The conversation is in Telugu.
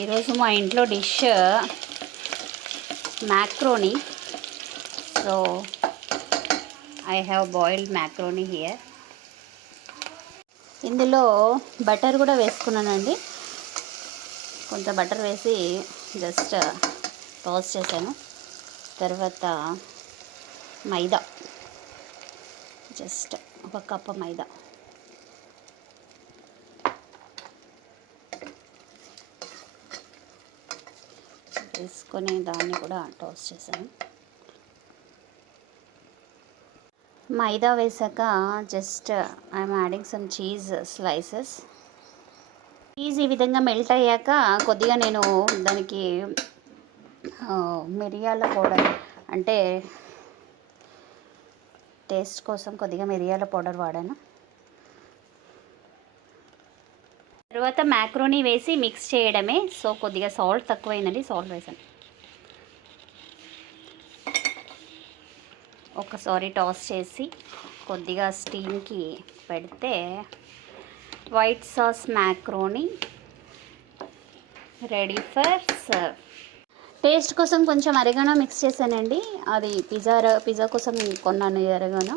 ఈరోజు మా ఇంట్లో dish macaroni. So I have boiled macaroni here. ఇందులో బటర్ కూడా వేసుకున్నానండి. కొంత బటర్ వేసి జస్ట్ టోస్ట్ చేశాను. తర్వాత మైదా, జస్ట్ ఒక కప్పు మైదా వేసుకొని దాన్ని కూడా టోస్ట్ చేశాను. మైదా వేసాక just I'm adding some cheese slices. Cheese ఈ విధంగా మెల్ట్ అయ్యాక కొద్దిగా నేను దానికి మిరియాల పౌడర్, అంటే టేస్ట్ కోసం కొద్దిగా మిరియాల పౌడర్ వాడాను. తర్వాత మ్యాక్రోనీ వేసి మిక్స్ చేయడమే. సో కొద్దిగా సాల్ట్ తక్కువైందండి, సాల్ట్ వేసాను. ఒకసారి టాస్ చేసి కొద్దిగా స్టీమ్కి పెడితే white sauce macaroni ready for serve. Taste కోసం కొంచెం అరెగానో మిక్స్ చేశానండి. అది పిజ్జా కోసం కొన్నాను అరెగానో.